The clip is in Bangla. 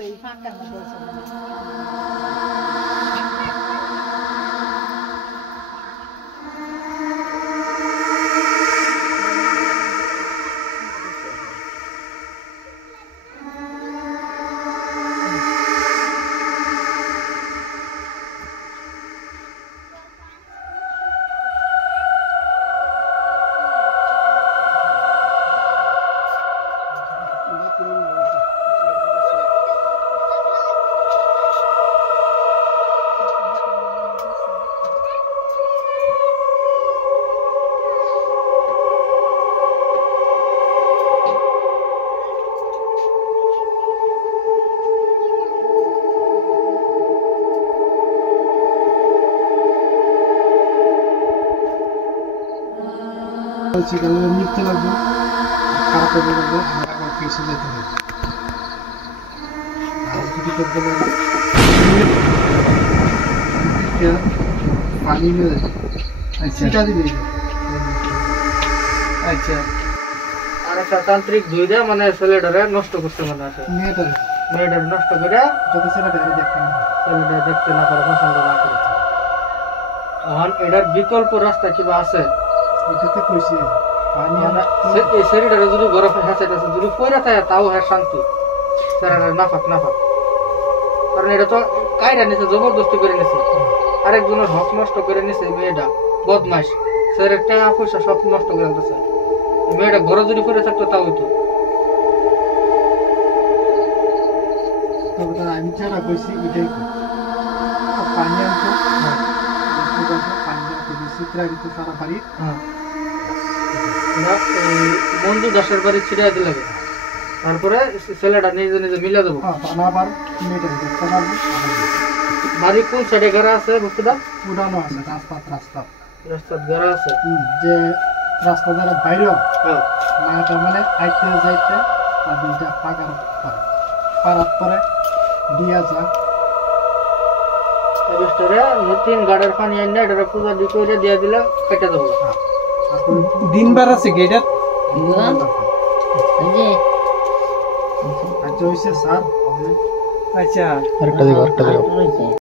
এই ফাঁকার মধ্যে আছে মিথ্যে লাগবে খারাপ হয়ে যাবে আবার ফেসে যেতে হবে আর যদি করতে পারে পানি নিয়ে সেটা দিবে আচ্ছা আর একটা তান্ত্রিক ধুইরা মানে ছেলেটারে নষ্ট করতে মনে আছে মেয়েটারে নষ্ট করে যদি ছেলেটাকে ছেলেটা দেখতে না পারে পছন্দ না করে এখন এটার বিকল্প রাস্তা কিবা আছে এটাতে কইছি পানি এই ছেলেটারে যদি ঘরে হাতে কাছে যদি পয়রা থাকে তাও হ্যাঁ শান্তি ছেলেটা নাফাক কারণ এটা তো কায়রা নিছে জবরদস্তি করে নিছে আরেকজনের হক নষ্ট করে নিছে মেয়েটা বদমাইশ ছেলের টাকা পয়সা সব নষ্ট করে আনতেছে মেয়েটা ঘরে যদি পড়ে থাকতো তাও হইতো তবে আমি যারা কইছি এটাই পানি আনতো পানি আনতো চিত্রা কিন্তু সারা বাড়ি বন্ধু দাসের বাড়ি ছিড়ে দিলে তারপরে ছেলেটা নিজে নিজে মিলে দেবো আবার মেয়েটা দেখতে পারবো বাড়ি কোন সাইডে ঘেরা আছে বস্তুটা উড়ানো আছে রাস্তা রাস্তার ঘেরা আছে যে রাস্তা দ্বারা বাইরে মায়াটা মানে আইতে যাইতে আর দুইটা পাকার পরে পারার পরে দিয়া যায় তিন গাড়ের পানি এনে এটা পূজা দিয়ে দিয়ে দিলে কেটে দেবো দিনবার আছে কি এটা এই যে আচ্ছা হইছে স্যার আচ্ছা আরেকটা দিও